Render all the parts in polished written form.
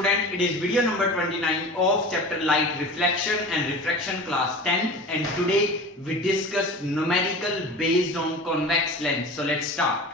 student, it is video number 29 of chapter light reflection and refraction class 10th, and today we discuss numerical based on convex lens. So let's start.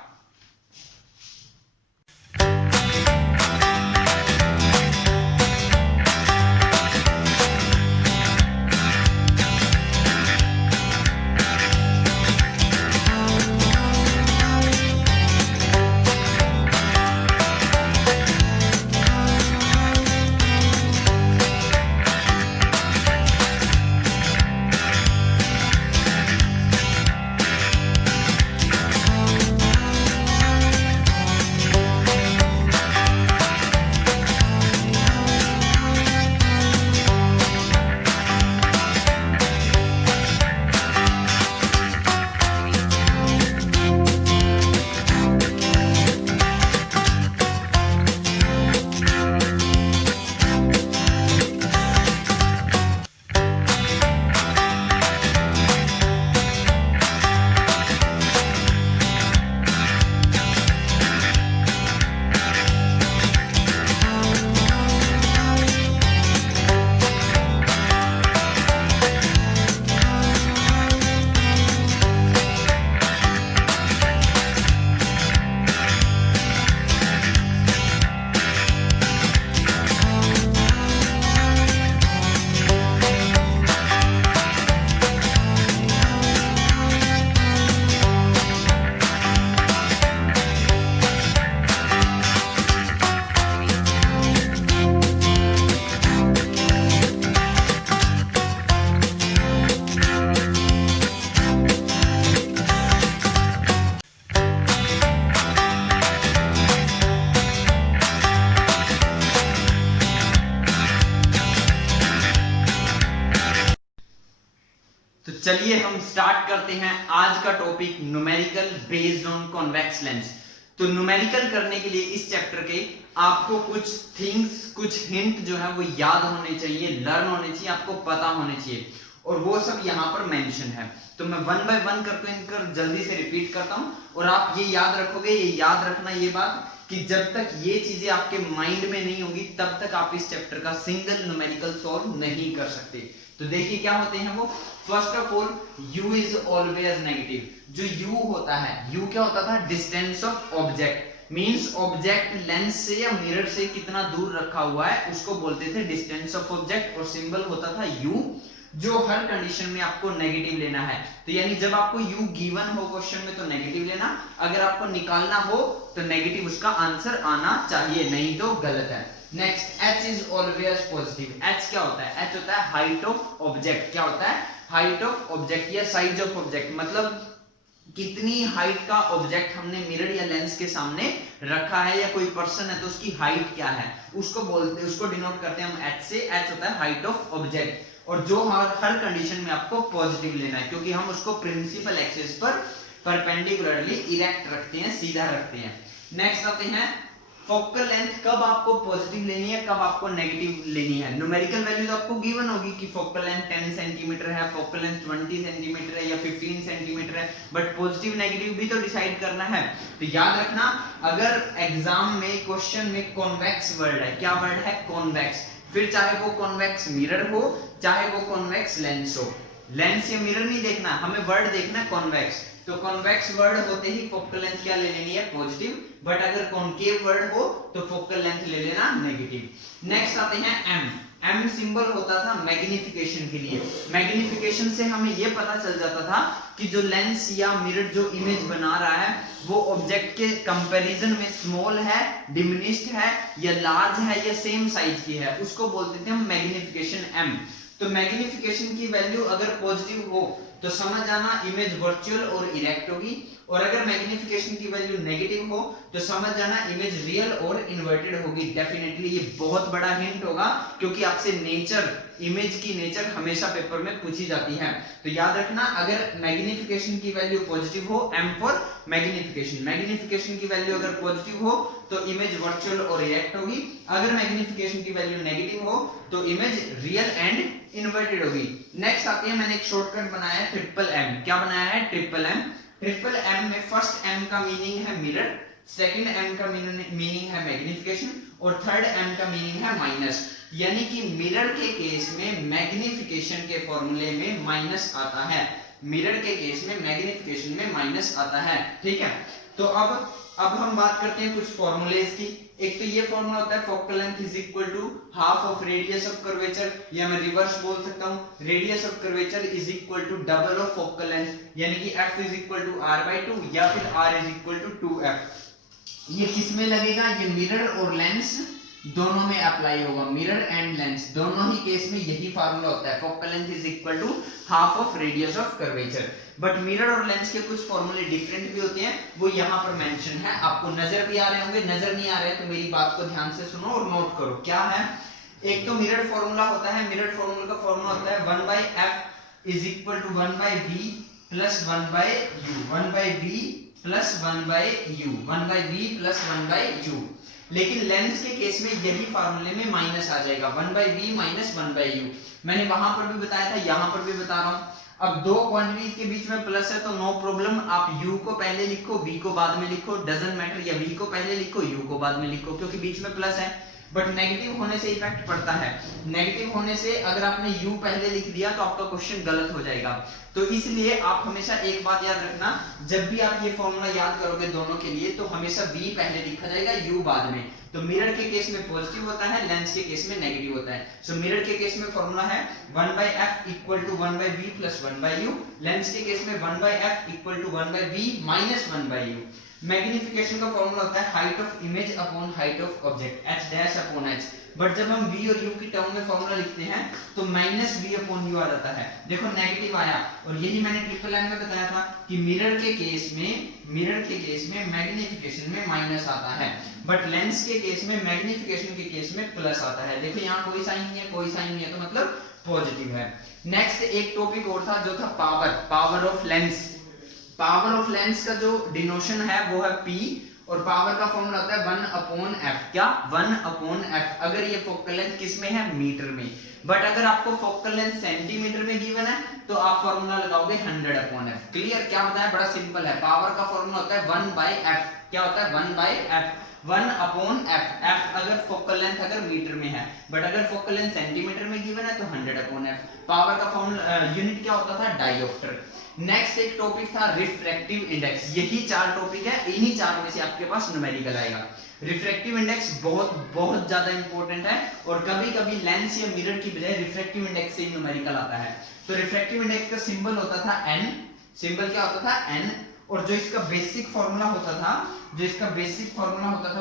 तो चलिए हम start करते हैं आज का topic numerical based on convex lens. तो numerical करने के लिए इस चैप्टर के आपको कुछ थिंग्स, कुछ हिंट जो है वो याद होने चाहिए, लर्न होने चाहिए, आपको पता होने चाहिए, और वो सब यहाँ पर मेंशन है। तो मैं वन बाय वन करके इनकर जल्दी से रिपीट करता हूँ, और आप ये याद रखोगे, ये याद रखना ये बात कि जब तक ये चीजें आपके माइंड में नहीं होंगी तब तक आप इस चैप्टर का सिंगल न्यूमेरिकल सॉल्व नहीं कर सकते। तो देखिए क्या होते हैं वो। First of all, u is always negative. जो u होता है, u क्या होता था? Distance of object, means object lens से या मिरर से कितना दूर रखा हुआ है उसको बोलते थे डिस्टेंस ऑफ ऑब्जेक्ट, और सिंबल होता था u, जो हर कंडीशन में आपको नेगेटिव लेना है। तो यानी जब आपको u गिवन हो क्वेश्चन में तो नेगेटिव लेना, अगर आपको निकालना हो तो नेगेटिव उसका आंसर आना चाहिए, नहीं तो गलत है। Next, h is always positive. h क्या होता है? h होता है हाइट ऑफ ऑब्जेक्ट। क्या होता है? हाइट ऑफ ऑब्जेक्ट या साइज ऑफ ऑब्जेक्ट, मतलब कितनी हाइट का ऑब्जेक्ट हमने मिरर या लेंस के सामने रखा है, या कोई पर्सन है तो उसकी हाइट क्या है, उसको बोलते हैं, उसको डिनोट करते हैं हम h से। h होता है हाइट ऑफ ऑब्जेक्ट, और जो हर कंडीशन में आपको पॉजिटिव लेना है, क्योंकि हम उसको प्रिंसिपल एक्सिस पर परपेंडिकुलरली इरेक्ट रखते हैं, सीधा रखते हैं। नेक्स्ट आते हैं फोकल लेंथ। कब आपको पॉजिटिव लेनी है, कब आपको नेगेटिव लेनी है? न्यूमेरिकल वैल्यू तो आपको गिवन होगी कि फोकल लेंथ 10 सेंटीमीटर है, फोकल लेंथ 20 सेंटीमीटर है या 15 सेंटीमीटर है, बट पॉजिटिव नेगेटिव भी तो डिसाइड करना है। तो याद रखना, अगर एग्जाम में क्वेश्चन में कॉन्वेक्स वर्ड है, क्या वर्ड है? कॉन्वेक्स, फिर चाहे वो कॉन्वेक्स मिरर हो चाहे वो कॉन्वेक्स लेंस हो, लेंस या मिरर नहीं देखना, हमें वर्ड देखना है कॉन्वेक्स। तो कॉन्वेक्स वर्ड होते ही फोकल लेंथ क्या ले लेनी है? पॉजिटिव, बट अगर कॉनकेव वर्ड हो तो फोकल लेंथ ले लेना नेगेटिव। नेक्स्ट आते हैं m। m सिंबल होता था मैग्निफिकेशन के लिए। मैग्निफिकेशन से हमें यह पता चल जाता था कि जो लेंस या मिरर जो इमेज बना रहा है वो ऑब्जेक्ट के कंपैरिजन में स्मॉल है, डिमिनिश्ड है, या लार्ज है, या सेम साइज की है, उसको बोलते थे हम मैग्निफिकेशन m। तो मैग्निफिकेशन की वैल्यू अगर पॉजिटिव हो तो समझ जाना इमेज वर्चुअल और इरेक्ट होगी, और अगर मैग्निफिकेशन की वैल्यू नेगेटिव हो तो समझ जाना इमेज रियल और इन्वर्टेड होगी। डेफिनेटली ये बहुत बड़ा हिंट होगा, क्योंकि आपसे नेचर, इमेज की नेचर हमेशा पेपर में पूछी जाती है। तो याद रखना, अगर मैग्निफिकेशन की वैल्यू पॉजिटिव हो, m फॉर मैग्निफिकेशन, मैग्निफिकेशन की वैल्यू अगर पॉजिटिव हो तो इमेज वर्चुअल और इरेक्ट होगी, अगर मैग्निफिकेशन की वैल्यू नेगेटिव हो तो इमेज रियल एंड इन्वर्टेड होगी। नेक्स्ट आती है, मैंने एक शॉर्टकट बनाया है ट्रिपल m। क्या बनाया है? Triple m। ट्रिपल m में फर्स्ट m का मीनिंग है मिरर, सेकंड m का मीनिंग है मैग्निफिकेशन और थर्ड m का मीनिंग है माइनस। यानी कि मिरर के केस में मैग्निफिकेशन के फॉर्मूले में माइनस आता है, मिरर के केस में मैग्निफिकेशन में माइनस आता है, ठीक है। तो अब हम बात करते हैं कुछ फॉर्मूलेज की। एक तो ये फॉर्मूला होता है focal length is equal to half of radius of curvature, या मैं रिवर्स बोल सकता हूं radius of curvature is equal to double of focal length, यानी कि f is equal to r/2 या फिर r is equal to 2f। ये किस में लगेगा? ये मिरर और लेंस दोनों में अप्लाई होगा, मिरर एंड लेंस दोनों ही केस में यही फार्मूला होता है, focal length is equal to half of radius of curvature. But mirror और लेंस के कुछ फॉर्मूले डिफरेंट भी होते हैं, वो यहाँ पर मेंशन है, आपको नजर भी आ रहे होंगे, नजर नहीं आ रहे तो मेरी बात को ध्यान से सुनो और नोट करो। क्या है? एक तो मिरर फॉर्मूला होता है, मिरर फॉर्मूला का फॉर्मूला होता है 1/f is equal to 1/v plus 1/u, 1/v plus 1/u, 1/v plus 1/u। लेकिन लेंस के केस में यही फार्मूले में माइनस आ जाएगा, 1/v माइनस 1/u। मैंने वहां पर भी बताया था, यहां पर भी बता रहा हूं। अब दो क्वांटिटीज के बीच में प्लस है तो नो प्रॉब्लम, आप u को पहले लिखो v को बाद में लिखो, डजंट मैटर, या v को पहले लिखो u को बाद में लिखो, क्योंकि बीच में प्लस है। बट नेगेटिव होने से इफेक्ट पड़ता है, नेगेटिव होने से अगर आपने u पहले लिख दिया तो आपका क्वेश्चन गलत हो जाएगा। तो इसलिए आप हमेशा एक बात याद रखना, जब भी आप ये फॉर्मूला याद करोगे दोनों के लिए तो हमेशा v पहले लिखा जाएगा, u बाद में। तो मिरर के केस में पॉजिटिव होता है, लेंस के केस में नेगेटिव होता है। सो मिरर के केस में फॉर्मूला है 1/f equal to 1/v plus 1/u, lens के केस में 1/f equal to 1/v minus 1/u। Magnification का फॉर्मूला होता है height of image upon height of object, h dash upon h। But जब हम v और u की टर्म में फॉर्मूला लिखते हैं तो माइनस v अपॉन u आ जाता है। देखो नेगेटिव आया, और यही मैंने ट्रिपल लाइन में बताया था कि मिरर के केस में मैग्निफिकेशन में माइनस आता है, बट लेंस के केस में मैग्निफिकेशन के केस में प्लस आता है। देखो यहाँ कोई साइन नहीं है, कोई साइन नहीं है, तो मतलब पॉजिटिव है। नेक्स्ट एक टॉपिक और था जो था power of lens. Power of lens का जो डिनोशन है वो है p, और पावर का फॉर्मूला होता है 1/f। क्या? 1/f। अगर ये फोकल लेंथ किस में है? मीटर में। बट अगर आपको फोकल लेंथ सेंटीमीटर में गिवन है तो आप फॉर्मूला लगाओगे 100/f। क्लियर? क्या बताया? बड़ा सिंपल है। पावर का फॉर्मूला होता है 1/f। क्या होता है? 1/f, 1/f। f अगर फोकल लेंथ अगर मीटर में है, बट अगर फोकल लेंथ सेंटीमीटर में गिवन है तो 100/f। पावर का फॉर्मूला यूनिट क्या होता था? डायोप्टर। नेक्स्ट एक टॉपिक था रिफ्रैक्टिव इंडेक्स। यही चार टॉपिक है, इन्हीं चार में से आपके पास न्यूमेरिकल आएगा। रिफ्रैक्टिव इंडेक्स बहुत ज्यादा इंपॉर्टेंट है, और कभी-कभी लेंस या मिरर की बजाय रिफ्रैक्टिव इंडेक्स से न्यूमेरिकल आता है। तो रिफ्रैक्टिव इंडेक्स का सिंबल होता था n, सिंबल क्या होता था? n, और जो इसका बेसिक फार्मूला होता था,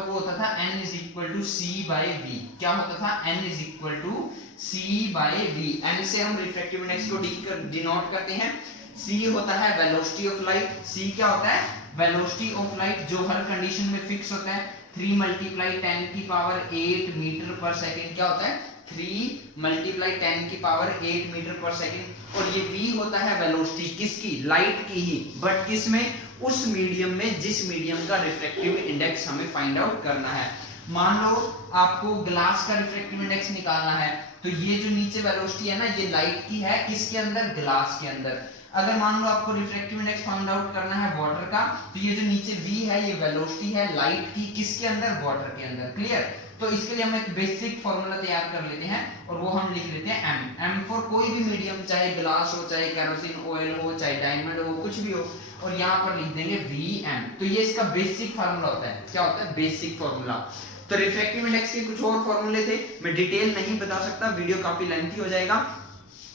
वो होता था n is equal to c/v। क्या होता था? n is equal to c/v। n से हम रिफ्रैक्टिव इंडेक्स को डिनोट करते हैं। c होता है वेलोसिटी ऑफ लाइट। c क्या होता है? वेलोसिटी ऑफ लाइट, जो हर कंडीशन में फिक्स होता है। 3 × 10⁸ मीटर पर सेकंड। क्या होता है? 3 × 10⁸ मीटर पर सेकंड। और ये v होता है वेलोसिटी किसकी? लाइट की ही, बट किस में? उस मीडियम में जिस मीडियम का रिफ्रैक्टिव इंडेक्स हमें फाइंड आउट करना है। मान लो आपको ग्लास का रिफ्रैक्टिव इंडेक्स निकालना है, तो ये जो नीचे वेलोसिटी है ना, ये लाइट की है, किसके अंदर? ग्लास के अंदर। अगर मान लो आपको रिफ्रैक्टिव इंडेक्स फाइंड आउट करना है वाटर का, तो ये जो नीचे v है ये वेलोसिटी है लाइट की, किसके अंदर? वाटर के अंदर। क्लियर? तो इसके लिए हम एक बेसिक फार्मूला तैयार कर लेते हैं, और वो हम लिख लेते हैं m फॉर कोई भी मीडियम, चाहे ग्लास हो, चाहे केरोसिन ऑयल हो, चाहे डायमंड हो, कुछ भी हो, और यहाँ पर लिख देंगे Vm। तो ये इसका बेसिक फार्मूला होता है। क्या होता है? Basic formula. तो रिफ्रैक्टिव इंडेक्स के कुछ और फार्मूले थे, मैं डिटेल नहीं बता सकता, वीडियो काफी लेंथी हो जाएगा।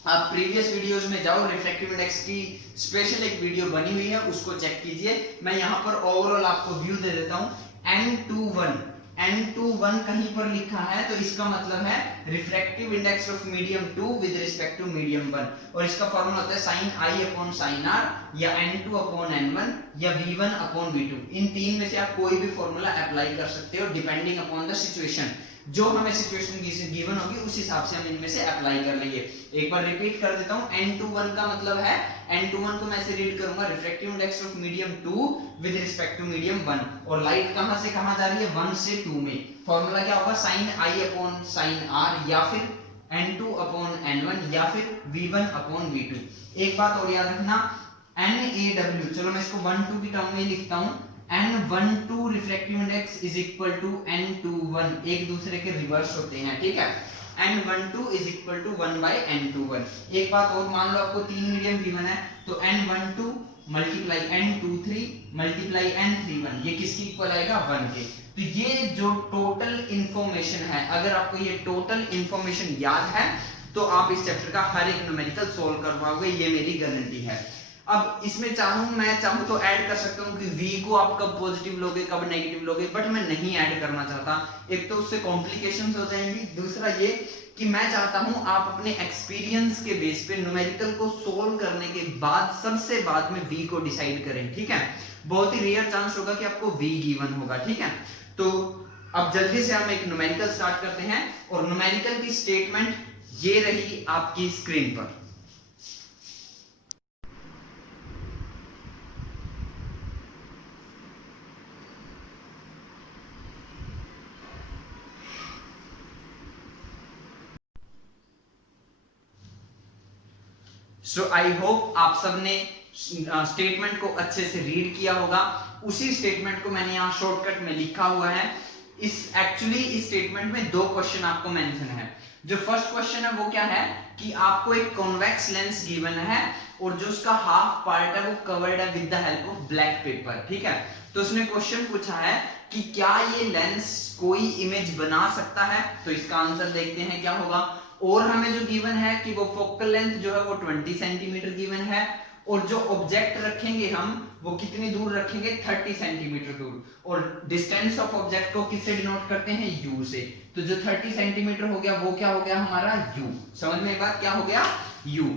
आप प्रीवियस वीडियोस में जाओ, रिफ्रैक्टिव इंडेक्स की स्पेशल एक वीडियो बनी हुई है, उसको चेक कीजिए। मैं यहाँ पर ओवरऑल आपको व्यू दे देता हूँ। n21 कहीं पर लिखा है तो इसका मतलब है refractive index of medium 2 with respect to medium 1, और इसका फॉर्मूला होता है sin i upon sin r, या n2 अपॉन n1, या v1 अपॉन v2। इन तीन में से आप कोई भी फॉर्मूला अप्लाई कर सकते हो डिपेंडिंग अपॉन द सिचुएशन। जो हमें सिचुएशन गिवन होगी उस हिसाब से हम इनमें से अप्लाई कर लेंगे। एक बार रिपीट कर देता हूं, n21 का मतलब है, n21 को मैं ऐसे रीड करूंगा, refractive index of medium 2 with respect to medium 1, और लाइट कहां से कहां जा रही है? 1 से 2 में। फॉर्मूला क्या होगा? sin i upon sin r, या फिर n2 अपॉन n1, या फिर v1 अपॉन v2। एक बात और याद रखना, naw, चलो मैं इसको 1 2 की टर्म में लिखता हूं, N12 refractive index is equal to N21, एक दूसरे के रिवर्स होते हैं, ठीक है। N12 is equal to 1 by N21। एक बात और, मान लो आपको 3 मीडियम गिवन है, तो N12 multiply N23 multiply N31, ये किसकी इक्वल आएगा? 1 के। तो ये जो टोटल इंफॉर्मेशन है, अगर आपको ये टोटल इंफॉर्मेशन याद है तो आप इस चैप्टर का हर एक न्यूमेरिकल सोल्व कर पाओगे, ये मेरी गारंटी है। अब इसमें मैं चाहूं तो ऐड कर सकता हूं कि v को आप कब पॉजिटिव लोगे कब नेगेटिव लोगे, बट मैं नहीं ऐड करना चाहता। एक तो उससे कॉम्प्लिकेशंस हो जाएंगी, दूसरा ये कि मैं चाहता हूं आप अपने एक्सपीरियंस के बेस पे न्यूमेरिकल को सोल्व करने के बाद सबसे बाद में v को डिसाइड करें, ठीक है। बहुत ही रेयर चांस होगा कि आपको v गिवन होगा, ठीक है। तो अब जल्दी से हम एक न्यूमेरिकल स्टार्ट करते हैं, और न्यूमेरिकल की स्टेटमेंट ये रही आपकी स्क्रीन पर। सो आई होप आप सबने स्टेटमेंट को अच्छे से रीड किया होगा। उसी स्टेटमेंट को मैंने यहाँ शॉर्टकट में लिखा हुआ है। इस स्टेटमेंट में 2 क्वेश्चन आपको मेंशन है। जो फर्स्ट क्वेश्चन है वो क्या है कि आपको एक कॉन्वेक्स लेंस गिवन है और जो उसका हाफ पार्ट है वो कवर्ड है with the help of black pepper, ठीक है। तो उसने क्वेश्चन पूछा है कि क्या ये लेंस कोई इमेज बना सकता है, तो इसका आंसर देखते हैं क्या होगा। और हमें जो गिवन है कि वो फोकल लेंथ जो है वो 20 सेंटीमीटर गिवन है, और जो ऑब्जेक्ट रखेंगे हम वो कितनी दूर रखेंगे? 30 सेंटीमीटर दूर। और डिस्टेंस ऑफ ऑब्जेक्ट को किससे डिनोट करते हैं? u से। तो जो 30 सेंटीमीटर हो गया वो क्या हो गया हमारा? u। समझ में बात क्या हो गया? u।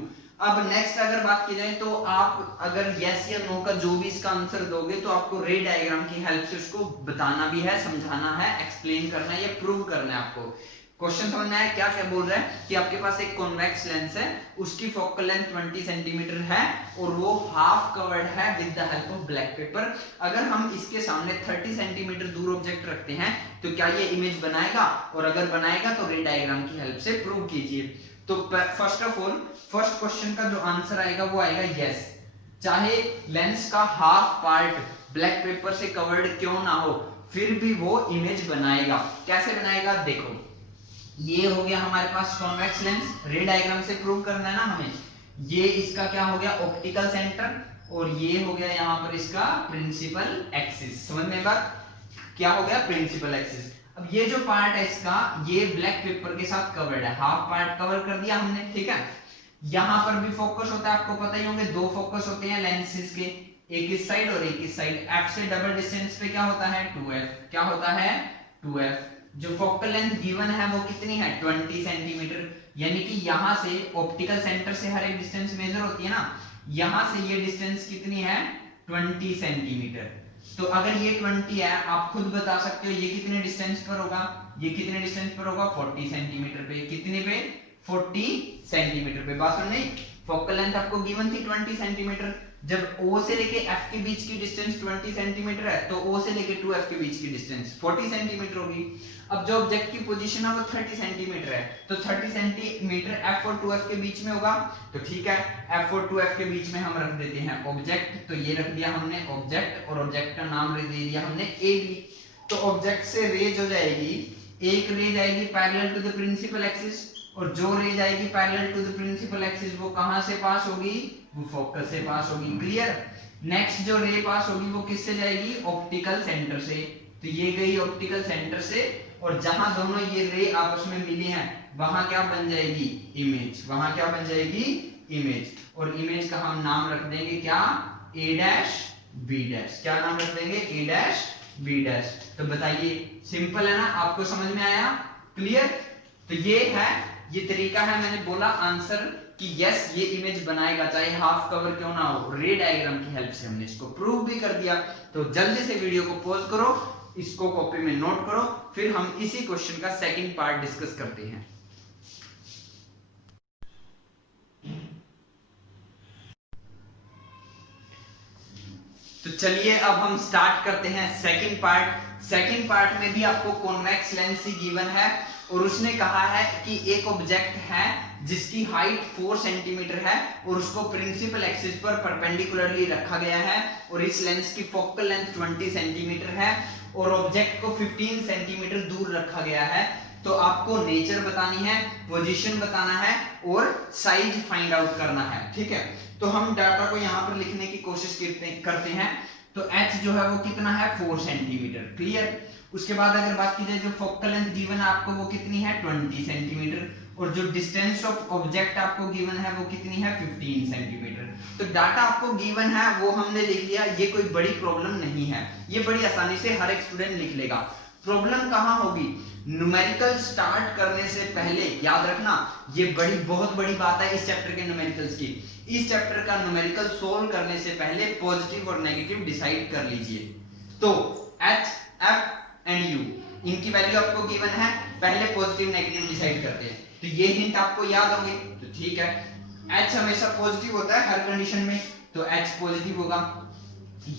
अब नेक्स्ट अगर बात की जाए तो आप अगर यस या नो का जो भी इसका आंसर दोगे तो आपको रे डायग्राम की हेल्प से उसको बताना भी है, समझाना है, एक्सप्लेन करना है या प्रूव करना है आपको। क्वेश्चन समझ में आया? क्या क्या बोल रहा है कि आपके पास एक कॉन्वेक्स लेंस है, उसकी फोकल लेंथ 20 सेंटीमीटर है और वो हाफ कवर्ड है with the help of black pepper. अगर हम इसके सामने 30 सेंटीमीटर दूर ऑब्जेक्ट रखते हैं तो क्या ये इमेज बनाएगा? और अगर बनाएगा तो रे डायग्राम की हेल्प से प्रूव कीजिए। तो first of all first question का जो आंसर आएगा वो आएगा यस। चाहे लेंस का हाफ पार्ट ब्लैक पेपर से कवर्ड क्यों ना हो, फिर भी वो इमेज बनाएगा। कैसे बनाएगा? देखो, ये हो गया हमारे पास कॉन्वेक्स लेंस, रे डायग्राम से प्रूव करना है ना हमें। ये इसका क्या हो गया? ऑप्टिकल सेंटर, और ये हो गया यहाँ पर इसका प्रिंसिपल एक्सिस। समझ में बात? क्या हो गया? Principal axis. अब ये जो पार्ट है इसका, ये ब्लैक पेपर के साथ कवर्ड है, हाफ पार्ट कवर कर दिया हमने, ठीक है। यहाँ पर भी फोकस होता है, आपको पता ही होंगे 2 फोकस होते हैं लेंसेज के, एक इस साइड और एक इस साइड। f से डबल डिस्टेंस पे क्या होता है? 2f। क्या होता है? 2f। जो फोकल लेंथ गिवन है वो कितनी है? 20 सेंटीमीटर। यानी कि यहाँ से ऑप्टिकल सेंटर से हर एक डिस्टेंस मेजर होती है ना, यहाँ से ये डिस्टेंस कितनी है? 20 सेंटीमीटर। तो अगर ये 20 है, आप खुद बता सकते हो ये कितने डिस्टेंस पर होगा? ये कितने डिस्टेंस पर होगा? 40 सेंटीमीटर पे। कितने पे? 40 सेंटीमीटर पे। बात सुन, फोकल लेंथ आपको गिवन थी 20 सेंटीमीटर। जब O से लेके F के बीच की डिस्टेंस 20 सेंटीमीटर है तो O से लेके 2F के बीच की डिस्टेंस 40 सेंटीमीटर होगी। अब जो ऑब्जेक्ट की पोजीशन है वो 30 सेंटीमीटर है, तो 30 सेंटीमीटर F और 2F के बीच में होगा। तो ठीक है, F और 2F के बीच में हम रख देते हैं ऑब्जेक्ट। तो ये रख दिया हमने ऑब्जेक्ट, और ऑब्जेक्ट का नाम दे दिया हमने AB। तो ऑब्जेक्ट से रे जो जाएगी, एक रे जाएगी parallel to the principal axis, और जो रे जाएगी parallel to the principal axis वो कहां से पास होगी? वो फोकस से पास होगी। क्लियर? नेक्स्ट जो रे पास होगी वो किससे जाएगी? ऑप्टिकल सेंटर से। तो ये गई ऑप्टिकल सेंटर से, और जहां दोनों ये रे आपस में मिली हैं वहां क्या बन जाएगी? इमेज। वहां क्या बन जाएगी? इमेज। और इमेज का हम नाम रख देंगे क्या? A dash B dash. क्या नाम रख देंगे? A dash B dash. तो बताइए, सिंपल है ना? आपको समझ में आया? क्लियर? तो ये है, ये तरीका है। मैंने बोला आंसर कि यस ये इमेज बनाएगा, चाहे हाफ कवर क्यों ना हो। रे डायग्राम की हेल्प से हमने इसको प्रूव भी कर दिया। तो जल्दी से वीडियो को पॉज करो, इसको कॉपी में नोट करो, फिर हम इसी क्वेश्चन का सेकंड पार्ट डिस्कस करते हैं। तो चलिए अब हम स्टार्ट करते हैं सेकंड पार्ट। सेकंड पार्ट में भी आपको कॉन्वेक्स लेंस ही गिवन है और उसने कहा है कि एक ऑब्जेक्ट है जिसकी हाइट 4 सेंटीमीटर है और उसको प्रिंसिपल एक्सिस पर परपेंडिकुलरली रखा गया है और इस लेंस की फोकल लेंथ 20 सेंटीमीटर है और ऑब्जेक्ट को 15 सेंटीमीटर दूर रखा गया है। तो आपको नेचर बतानी है, पोजीशन बताना है और साइज फाइंड आउट करना है। ठीक है, तो हम डाटा को यहाँ पर लिखने की कोशिश करते हैं। तो h जो है वो कितना है 4 सेंटीमीटर। क्लियर। उसके बाद अगर बात की जाए जो फोकल लेंथ गिवन है आपको वो कितनी है 20 सेंटीमीटर और जो डिस्टेंस ऑफ ऑब्जेक्ट आपको गिवन है वो कितनी है 15 सेंटीमीटर। तो डाटा आपको गिवन है वो हमने लिख लिया, ये कोई बड़ी प्रॉब्लम नहीं है, ये बड़ी आसानी से हर एक स्टूडेंट लिख लेगा। प्रॉब्लम कहाँ होगी, न्यूमेरिकल स्टार्ट करने से पहले। याद रखना ये बहुत बड़ी बात है इस चैप्टर के न्यूमेरिकल्स की। इस चैप्टर का न्यूमेरिकल सोल्व करने से पहले पॉजिटिव और नेगेटिव डिसाइड कर लीजिए। तो h, f एंड u इनकी वैल्यू आपको गिवन है, पहले पॉजिटिव नेगेटिव डिसाइड करते हैं। तो ये हिंट आपको याद होंगे, तो ठीक है। h हमेशा पॉजिटिव होता है हर कंडीशन में, तो h पॉजिटिव होगा।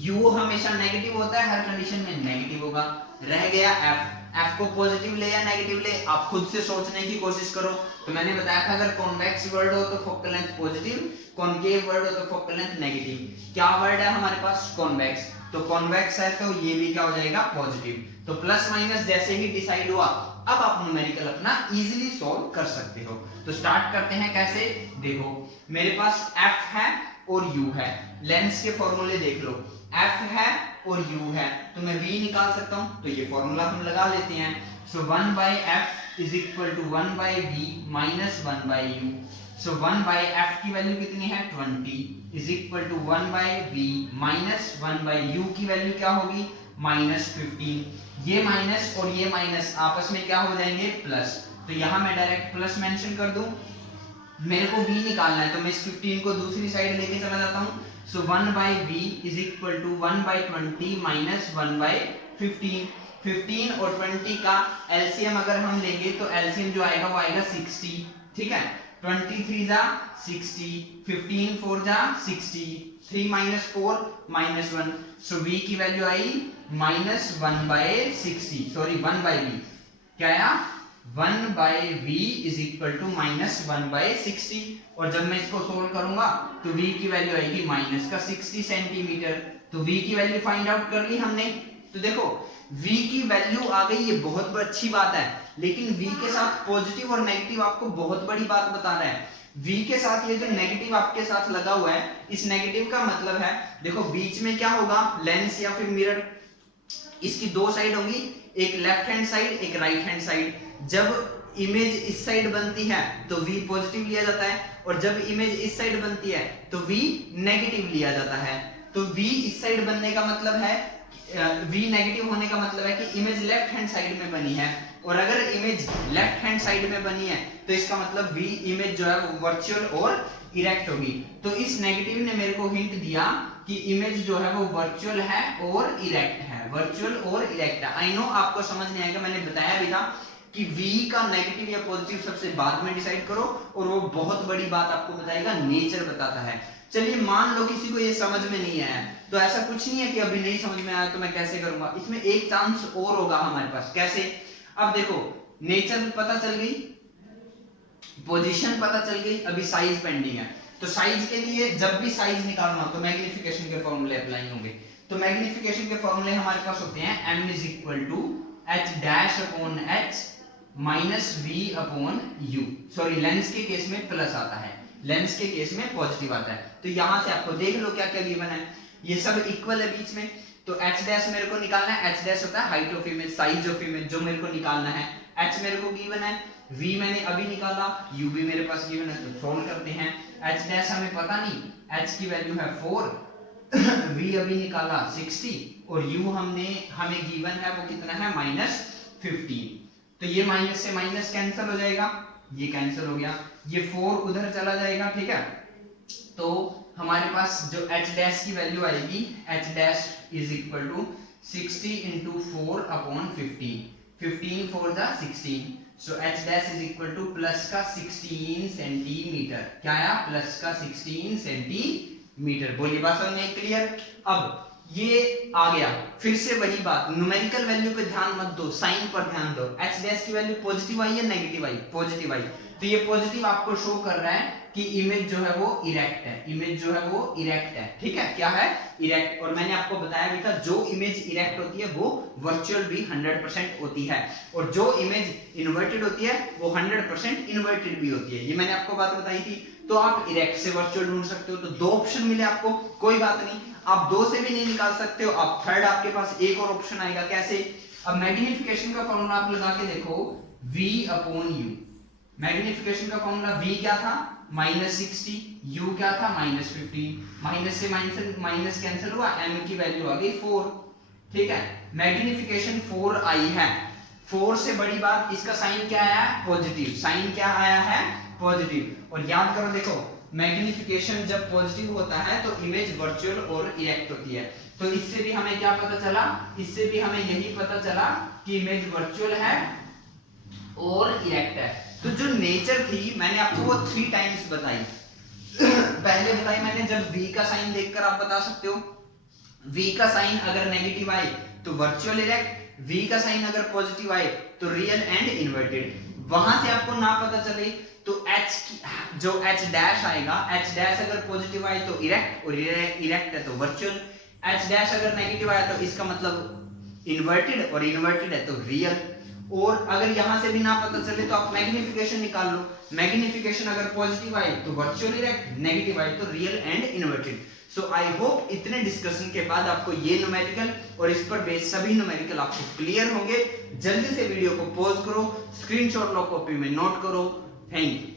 u हमेशा नेगेटिव होता है हर कंडीशन में, नेगेटिव होगा। रह गया f को पॉजिटिव ले या नेगेटिव ले, आप खुद से सोचने की कोशिश करो। तो मैंने बताया था अगर कॉन्वेक्स वर्ड हो तो focal length positive, concave word हो तो फोकल लेंथ नेगेटिव। क्या वर्ड है हमारे पास कॉन्वेक्स, तो कॉन्वेक्स है तो ये भी क्या हो जाएगा पॉजिटिव। तो प्लस माइनस जैसे ही डिसाइड हुआ अब आप न्यूमेरिकल अपना इजीली सॉल्व कर सकते हो। तो स्टार्ट करते हैं कैसे, देखो मेरे पास f है और u है, लेंस के फॉर्मूले देख लो, f है और u है तो मैं v निकाल सकता हूं, तो ये फॉर्मूला हम लगा लेते हैं। So 1/f is equal to 1/v minus 1/u। So 1/f की वैल्यू कितनी है 20 is equal to 1/v minus 1/u की वैल्यू क्या होगी -15। ये माइनस और ये माइनस आपस में क्या हो जाएंगे प्लस, तो यहां मैं डायरेक्ट प्लस मेंशन कर दूं। मेरे को v निकालना है तो मैं इस 15 को दूसरी साइड लेके चला जाता हूं। So 1/v is equal to 1/20 minus 1/15। 15 और 20 का एलसीएम अगर हम लेंगे तो एलसीएम जो आएगा वो आएगा 60। ठीक है, 23 जा 60, 15 4 जा 60, 3 minus 4 minus 1। सो v की वैल्यू आई -1/60, सॉरी 1/v क्या आया 1/v इज इक्वल टू -1/60। और जब मैं इसको सोल्व करूंगा तो v की वैल्यू आएगी माइनस का 60 सेंटीमीटर। तो v की वैल्यू फाइंड आउट कर ली हमने। तो देखो v की वैल्यू आ गई, ये बहुत अच्छी बात है, लेकिन v के साथ पॉजिटिव और नेगेटिव आपको बहुत बड़ी बात बता रहा है। v के साथ ये जो नेगेटिव आपके साथ लगा हुआ है, इस नेगेटिव का मतलब है देखो बीच में क्या होगा लेंस या फिर मिरर, इसकी दो साइड होंगी, एक लेफ्ट हैंड साइड एक राइट हैंड साइड। जब इमेज इस साइड बनती है तो v पॉजिटिव लिया जाता है और जब इमेज इस साइड बनती है तो v नेगेटिव लिया जाता है। तो v इस साइड बनने का मतलब है, v नेगेटिव होने का मतलब है कि इमेज लेफ्ट हैंड साइड में बनी है, और अगर इमेज लेफ्ट हैंड साइड में बनी है तो इसका मतलब v इमेज जो है वो वर्चुअल और इरेक्ट होगी। तो इस नेगेटिव ने मेरे को हिंट दिया कि इमेज जो है वो वर्चुअल है और इरेक्ट है, वर्चुअल और इरेक्ट है। आई नो आपको समझ नहीं आएगा, मैंने बताया भी था कि v का नेगेटिव या पॉजिटिव सबसे बाद में डिसाइड करो, और वो बहुत बड़ी बात आपको बताएगा, नेचर बताता है। चलिए मान लो किसी को ये समझ में नहीं आया, तो ऐसा कुछ नहीं है कि अभी नहीं समझ में आया तो मैं कैसे करूंगा, इसमें एक चांस और होगा हमारे पास। कैसे, अब देखो नेचर पता चल गई, पोजीशन पता चल गई, अभी साइज पेंडिंग है। तो साइज के लिए जब भी साइज निकालना हो तो मैग्नीफिकेशन के फॉर्मूले अप्लाई होंगे। तो मैग्नीफिकेशन के फॉर्मूले हमारे पास होते हैं m is equal to h dash upon h minus v upon u। Sorry lens के केस में प्लस आता है, लेंस के केस में पॉजिटिव आता है। तो यहां से आपको देख लो क्या क्या गिवन है, ये सब इक्वल है बीच में। तो h डैश मेरे को निकालना है, h डैश होता है height of image, size of image, जो मेरे को निकालना है। h मेरे को गिवन है, v मैंने अभी निकाला, u भी मेरे पास गिवन है, तो सॉल्व करते हैं। h डैश हमें पता नहीं, h की वैल्यू है 4, v अभी निकाला 60 और u हमें गिवन है वो कितना है -15। तो ये माइनस से माइनस कैंसिल हो जाएगा, ये कैंसिल हो गया, ये 4 उधर चला जाएगा। ठीक है, तो हमारे पास जो h डैश की वैल्यू आएगी, h dash is equal to 60 into 4 upon 15, 15 4 जा 16। So h dash is equal to plus का 16 सेंटीमीटर। क्या आया, प्लस का 16 सेंटीमीटर। बोली बात समझ में क्लियर। अब ये आ गया। फिर से वही बात, न्यूमेरिकल वैल्यू पे ध्यान मत दो, साइन पर ध्यान दो। एच डैश की वैल्यू पॉजिटिव आई या नेगेटिव आई? पॉजिटिव आई। तो ये पॉजिटिव आपको शो कर रहा है कि इमेज जो है वो इरेक्ट है, इमेज जो है वो इरेक्ट है, ठीक है, क्या है? इरेक्ट। और मैंने आपको बताया भी था जो इमेज इरेक्ट होती है वो वर्चुअल भी 100% होती है, और जो इमेज इन्वर्टेड होती है वो 100% इन्वर्टेड भी होती है। ये मैंने आपको बात बताई थी। तो आप इरेक्ट से वर्चुअल ढूंढ सकते हो। तो दो ऑप्शन मिले आपको, कोई बात नहीं, आप दो से भी नहीं निकाल सकते हो, आप थर्ड आपके पास एक और ऑप्शन आएगा। कैसे? अब मैग्निफिकेशन का फॉर्मूला आप लगा के देखो, v अपॉन u। मैग्निफिकेशन का फॉर्मूला v क्या था? -60, u क्या था? -15। माइनस से माइनस कैंसिल हुआ, m की वैल्यू आ गई 4, ठीक है। मैग्निफिकेशन 4 आई है। 4 से बड़ी बात, इसका साइन क्या आया है? पॉजिटिव। साइन क्या आया है? पॉजिटिव। और याद करो, देखो मैग्निफिकेशन जब पॉजिटिव होता है तो इमेज वर्चुअल और इरेक्ट होती है। तो इससे भी हमें क्या पता चला? इससे भी हमें यही पता चला कि इमेज वर्चुअल है और इरेक्ट है। तो जो नेचर थी मैंने आपको वो 3 टाइम्स बताई। पहले बताई मैंने, जब v का साइन देखकर आप बता सकते हो, v का साइन अगर नेगेटिव आए तो वर्चुअल इरेक्ट, v का साइन अगर पॉजिटिव आए तो रियल एंड इन्वर्टेड। वहां से आपको ना पता चले तो h जो h डैश आएगा, h डैश अगर पॉजिटिव आए तो इरेक्ट, और इरेक्ट है तो वर्चुअल। h डैश अगर नेगेटिव आया तो इसका मतलब इन्वर्टेड, और इन्वर्टेड है तो रियल। और अगर यहां से भी ना पता चले तो आप मैग्निफिकेशन निकाल लो। मैग्निफिकेशन अगर पॉजिटिव आए तो वर्चुअल इरेक्ट, नेगेटिव आए तो real and inverted. So I hope इतने डिस्कशन के बाद आपको ये न्यूमेरिकल और इस पर बेस्ड सभी न्यूमेरिकल आपको क्लियर होंगे। जल्दी से वीडियो को पॉज करो, स्क्रीनशॉट लो, कॉपी में नोट करो। Thank you.